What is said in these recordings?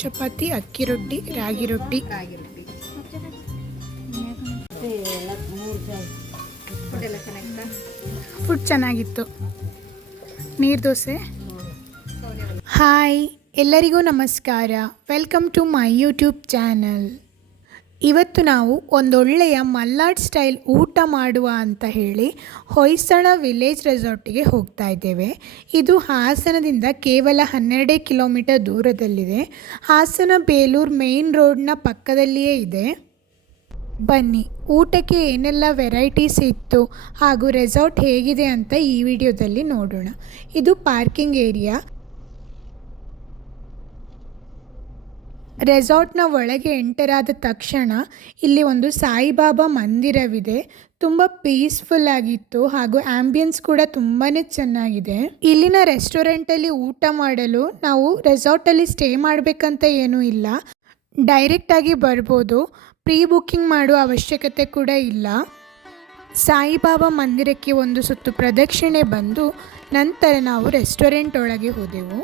ಚಪಾತಿ, ಅಕ್ಕಿ ರೊಟ್ಟಿ, ರಾಗಿ ರೊಟ್ಟಿ. ಫುಡ್ ಚೆನ್ನಾಗಿತ್ತು. ನೀರು ದೋಸೆ. ಹಾಯ್, ಎಲ್ಲರಿಗೂ ನಮಸ್ಕಾರ. Welcome to my YouTube channel. ಇವತ್ತು ನಾವು ಒಂದೊಳ್ಳೆಯ ಮಲ್ನಾಡ್ ಸ್ಟೈಲ್ ಊಟ ಮಾಡುವ ಅಂತ ಹೇಳಿ ಹೊಯ್ಸಳ ವಿಲೇಜ್ ರೆಸಾರ್ಟಿಗೆ ಹೋಗ್ತಾ ಇದ್ದೇವೆ. ಇದು ಹಾಸನದಿಂದ ಕೇವಲ 12 ಕಿಲೋಮೀಟರ್ ದೂರದಲ್ಲಿದೆ. ಹಾಸನ ಬೇಲೂರು ಮೇನ್ ರೋಡ್ನ ಪಕ್ಕದಲ್ಲಿಯೇ ಇದೆ. ಬನ್ನಿ, ಊಟಕ್ಕೆ ಏನೆಲ್ಲ ವೆರೈಟೀಸ್ ಇತ್ತು ಹಾಗೂ ರೆಸಾರ್ಟ್ ಹೇಗಿದೆ ಅಂತ ಈ ವಿಡಿಯೋದಲ್ಲಿ ನೋಡೋಣ. ಇದು ಪಾರ್ಕಿಂಗ್ ಏರಿಯಾ. ರೆಸಾರ್ಟ್ನ ಒಳಗೆ ಎಂಟರ್ ಆದ ತಕ್ಷಣ ಇಲ್ಲಿ ಒಂದು ಸಾಯಿಬಾಬಾ ಮಂದಿರವಿದೆ. ತುಂಬ ಪೀಸ್ಫುಲ್ ಆಗಿತ್ತು ಹಾಗೂ ಆಂಬಿಯನ್ಸ್ ಕೂಡ ತುಂಬಾ ಚೆನ್ನಾಗಿದೆ. ಇಲ್ಲಿನ ರೆಸ್ಟೋರೆಂಟಲ್ಲಿ ಊಟ ಮಾಡಲು ನಾವು ರೆಸಾರ್ಟಲ್ಲಿ ಸ್ಟೇ ಮಾಡಬೇಕಂತ ಏನೂ ಇಲ್ಲ, ಡೈರೆಕ್ಟಾಗಿ ಬರ್ಬೋದು. ಪ್ರೀ ಬುಕ್ಕಿಂಗ್ ಮಾಡುವ ಅವಶ್ಯಕತೆ ಕೂಡ ಇಲ್ಲ. ಸಾಯಿಬಾಬಾ ಮಂದಿರಕ್ಕೆ ಒಂದು ಸುತ್ತು ಪ್ರದಕ್ಷಿಣೆ ಬಂದು ನಂತರ ನಾವು ರೆಸ್ಟೋರೆಂಟ್ ಒಳಗೆ ಹೋದೆವು.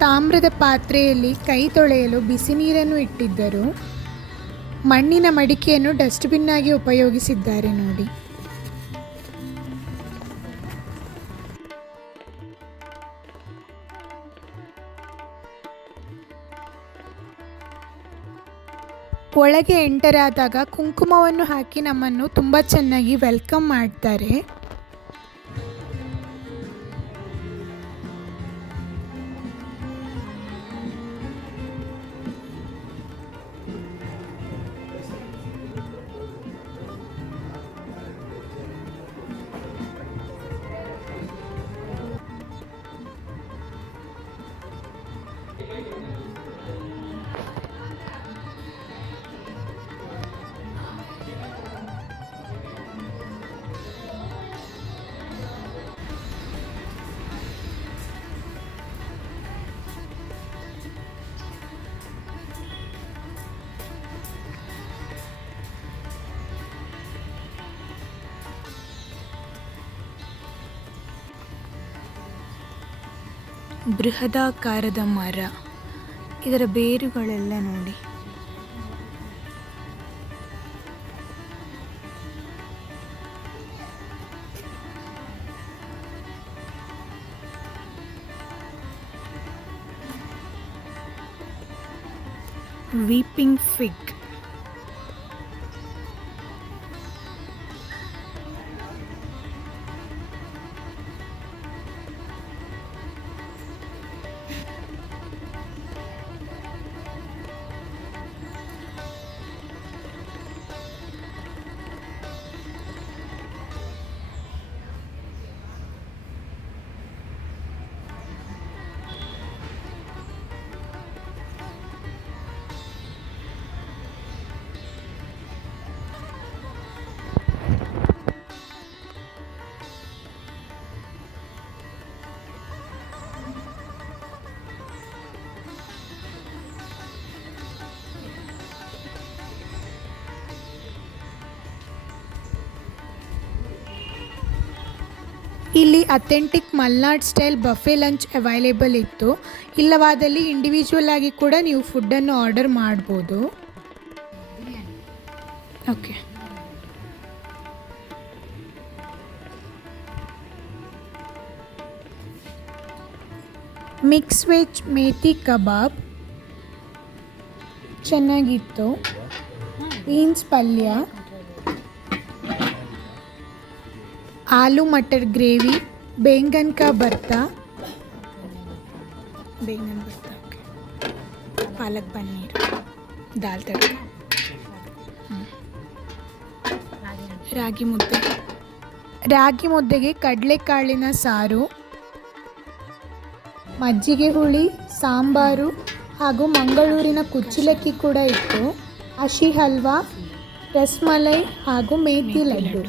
ತಾಮ್ರದ ಪಾತ್ರೆಯಲ್ಲಿ ಕೈ ತೊಳೆಯಲು ಬಿಸಿ ನೀರನ್ನು ಇಟ್ಟಿದ್ದರು. ಮಣ್ಣಿನ ಮಡಿಕೆಯನ್ನು ಡಸ್ಟ್ಬಿನ್ ಆಗಿ ಉಪಯೋಗಿಸಿದ್ದಾರೆ ನೋಡಿ. ಒಳಗೆ ಎಂಟರ್ ಆದಾಗ ಕುಂಕುಮವನ್ನು ಹಾಕಿ ನಮ್ಮನ್ನು ತುಂಬ ಚೆನ್ನಾಗಿ ವೆಲ್ಕಮ್ ಮಾಡ್ತಾರೆ. ಬೃಹದಾಕಾರದ ಮರ, ಇದರ ಬೇರುಗಳೆಲ್ಲ ನೋಡಿ. Weeping fig. ಇಲ್ಲಿ authentic Malnad style buffet lunch available ಇತ್ತು. ಇಲ್ಲವಾದಲ್ಲಿ ಇಂಡಿವಿಜುವಲ್ ಆಗಿ ಕೂಡ ನೀವು ಫುಡ್ಡನ್ನು ಆರ್ಡರ್ ಮಾಡ್ಬೋದು. ಓಕೆ, ಮಿಕ್ಸ್ ವೆಜ್ ಮೇಥಿ ಕಬಾಬ್ ಚೆನ್ನಾಗಿತ್ತು. ಬೀನ್ಸ್ ಪಲ್ಯ, ಆಲೂ ಮಟರ್ ಗ್ರೇವಿ, ಬೇಂಗನ್ ಕಾ ಬರ್ತಾ, ಓಕೆ, ಪಾಲಕ್ ಪನ್ನೀರ್, ದಾಲ್ ತಡ್ಕ, ರಾಗಿ ಮುದ್ದೆ, ರಾಗಿ ಮುದ್ದೆಗೆ ಕಡಲೆಕಾಳಿನ ಸಾರು, ಮಜ್ಜಿಗೆ ಹುಳಿ, ಸಾಂಬಾರು ಹಾಗೂ ಮಂಗಳೂರಿನ ಕುಚ್ಚಲಕ್ಕಿ ಕೂಡ ಇತ್ತು. ಹಸಿ ಹಲ್ವಾ, ರಸ್ಮಲೈ ಹಾಗೂ ಮೇಥಿ ಲಡ್ಡು.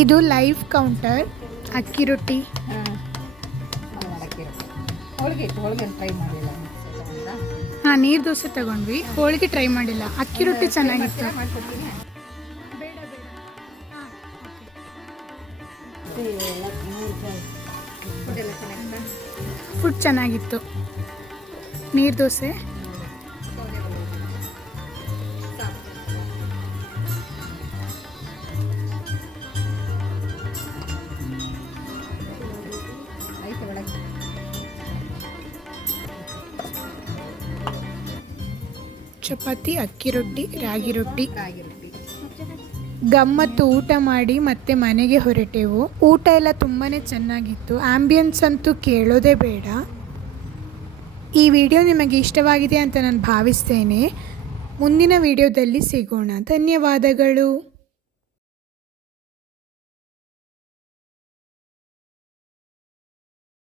ಇದು ಲೈವ್ ಕೌಂಟರ್. ಅಕ್ಕಿ ರೊಟ್ಟಿ, ಹಾಂ ನೀರು ದೋಸೆ ತಗೊಂಡ್ವಿ, ಹೋಳಿಗೆ ಟ್ರೈ ಮಾಡಿಲ್ಲ. ಅಕ್ಕಿ ರೊಟ್ಟಿ ಚೆನ್ನಾಗಿತ್ತು. ಫುಡ್ ಚೆನ್ನಾಗಿತ್ತು. ನೀರು ದೋಸೆ, ಚಪಾತಿ, ಅಕ್ಕಿ ರೊಟ್ಟಿ, ರಾಗಿ ರೊಟ್ಟಿ. ಗಮ್ಮತ್ತು ಊಟ ಮಾಡಿ ಮತ್ತೆ ಮನೆಗೆ ಹೊರಟೆವು. ಊಟ ಎಲ್ಲ ತುಂಬಾ ಚೆನ್ನಾಗಿತ್ತು. ಆಂಬಿಯನ್ಸ್ ಅಂತೂ ಕೇಳೋದೇ ಬೇಡ. ಈ ವಿಡಿಯೋ ನಿಮಗೆ ಇಷ್ಟವಾಗಿದೆ ಅಂತ ನಾನು ಭಾವಿಸ್ತೇನೆ. ಮುಂದಿನ ವಿಡಿಯೋದಲ್ಲಿ ಸಿಗೋಣ. ಧನ್ಯವಾದಗಳು.